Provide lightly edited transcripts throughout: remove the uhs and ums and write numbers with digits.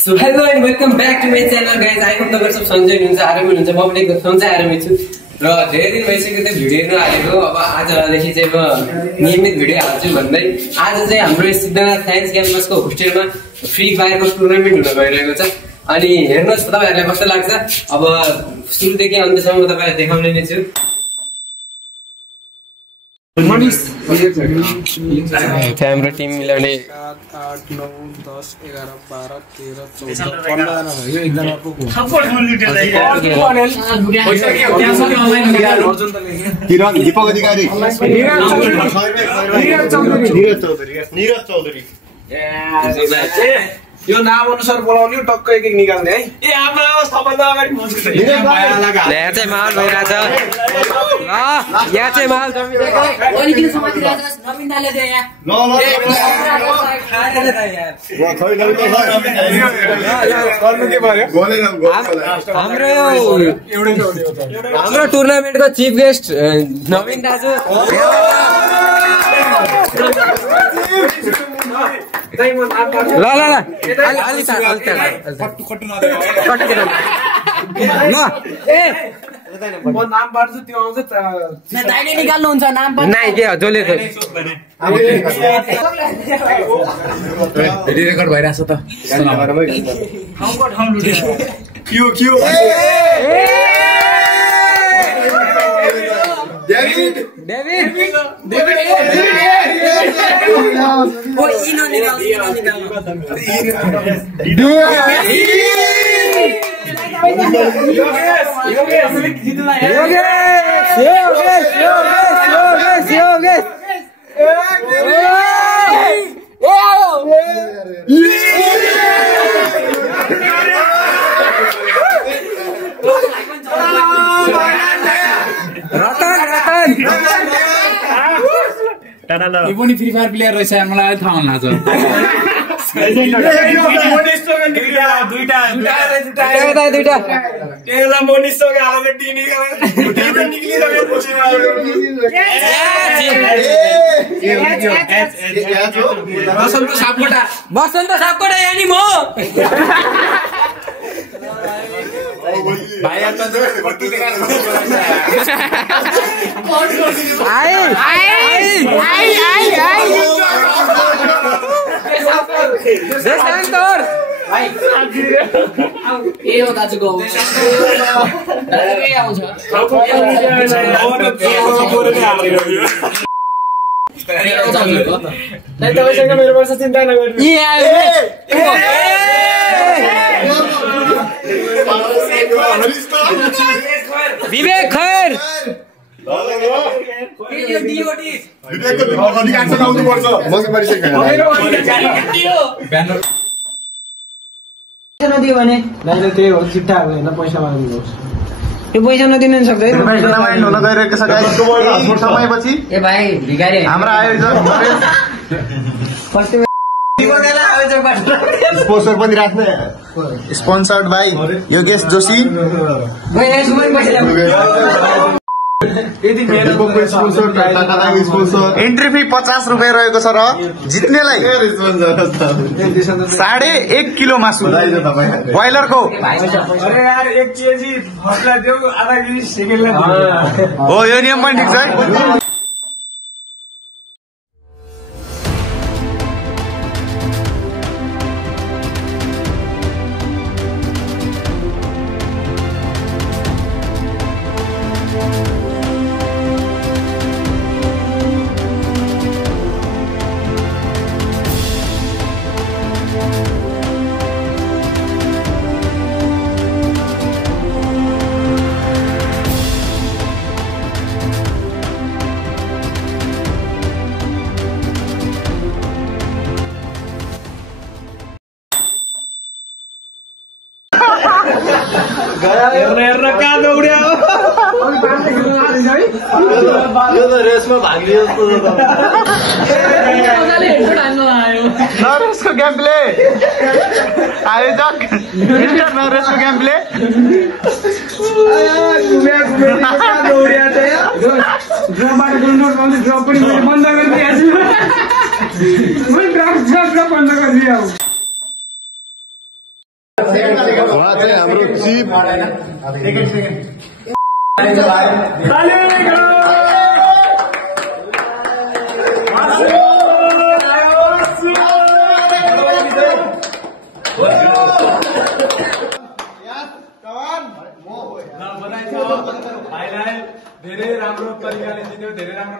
So hello and welcome back to my channel guys. I hope तपाईहरु सब सन्चै हुनुहुन्छ, आरामै हुनुहुन्छ। म पनि एकदम सन्चै आरामै छु। र धेरै दिन भइसक्यो त भिडियो हेर्न आएको। अब आजदेखि चाहिँ म नियमित भिडियो हाल्छु भन्दै आज चाहिँ हाम्रो सिद्धनाथ साइन्स क्याम्पसको होस्टेलमा फ्री फायरको टुर्नामेन्ट हुन गइरहेको छ। अनि हेर्नुहोस् तपाईहरुलाई कस्तो लाग्छ। अब सुरुदेखि अन्तसम्म तपाईहरुलाई देखाउने नै छु। हाम्रो टिम मिलाउने 8 9 10 11 12 13 14 15 जना भयो। एकजना अर्को को किरण दीपक अधिकारी नीरज चौधरी यो नाम अनुसार बोलाउने टक्क एक एक निकाल्ने है। ए आमा सबभन्दा अगाडि मजको यहाँ चाहिँ माहौल भइरहेछ। ल यहाँ चाहिँ माहौल जमिरहेको अनि किन समातिरहेछ नमिन्दाले दे यहाँ ल गर्नु के पर्यो हाम्रो टुर्नामेन्टको चिफ गेस्ट नवीन दाजु ल ल ल अलि म नाम पार्छु त्यो आउँछ दाइले निकाल्नुहुन्छ नाम नाइ के जसले रेकर्ड भइरहेछ त डेभिड ओ इनो निकाल यो पनि फ्री फायर प्लेयर रहेछ मलाई थाहा हुन लाग्छ। बसन्त सापकोटा यानी म ए हो दाजुको आउँछ मेरो वर्ष चिन्ता नगर्नु। विवेक खैर नदियो भने त्यही हो चिट्ठा होइन पैसा माग्नुहोस्। यो पैसा नदिनु नि सक्दैन हुन गइरहेको छ गाइस। समयपछि ए भाइ भिखारी हाम्रो आयोजक स्पोन्सर पनि राख्ने sponsored by Yogesh Joshi. Entry fee 50 रुपियाँ रहेको छ र जित्नेलाई 1.5 किलो मासु ब्रोइलरको हो। यो नियम पनि ठिक छ है। रेसमा भाग लियो नरेशको गेम प्ले आयोजक नरेशको गेम प्ले बन्द गरिदिएको उहाँ चाहिँ हाम्रो चिफ भाइलाई धेरै राम्रो तरिकाले जित्यो, धेरै राम्रो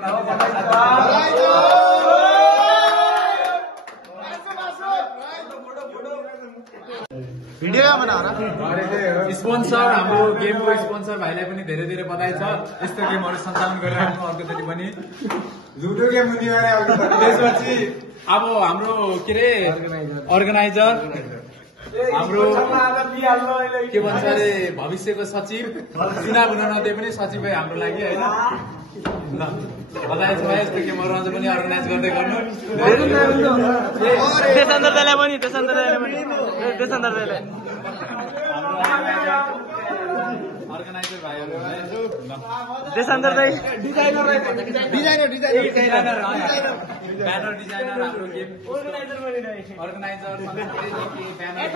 भिडियो बनाएर स्पोन्सर हाम्रो गेमको स्पोन्सर भाइलाई पनि धेरै धेरै बधाई छ। यस्तो गेमहरू सञ्चालन गरिराख्नु अर्कोचोटि पनि। लुडो गेम त्यसपछि अब हाम्रो के अरे अर्गनाइजर हाम्रो के भन्छ अरे भविष्यको सचिव चुनाव हुन नदिए पनि सचिव भाइ हाम्रो लागि होइन। ल बधाई छ भाइ, यस्तो गेमहरू अझ पनि अर्गनाइज गर्दै गर्नु। देशान्तर दाइलाई पनि अर्गनाइजर भाइहरू देशान्तर दाइ ब्यानर डिजाइनर हाम्रो गेम अर्गनाइजर ब्यानर